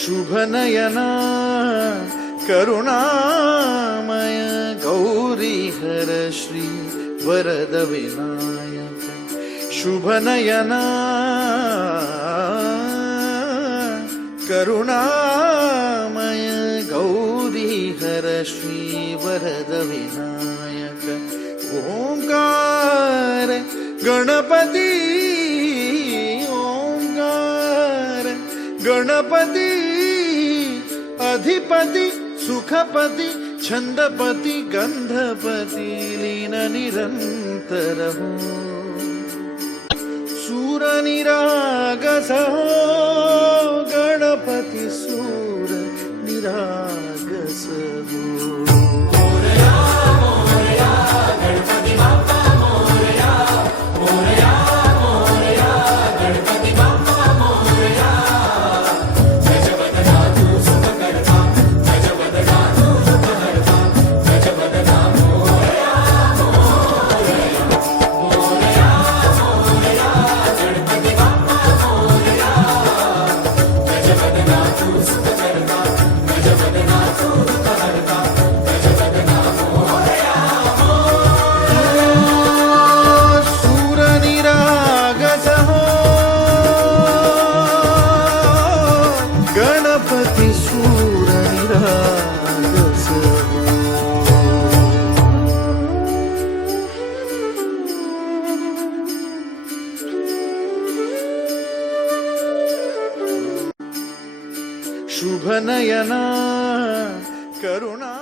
शुभनयना करुणामय गौरीहर श्री वरद विनायक शुभनयना करुणामय गौरीहर श्री वरद विनायक ओंकार गणपती ओंकार गणपती अधिपति सुखपति छंदपति गंधपति लीन निरंतर हो सूर निरागस हो गणपति सूर निरागस हो गणपति सूर निरागस शुभनयना करुणा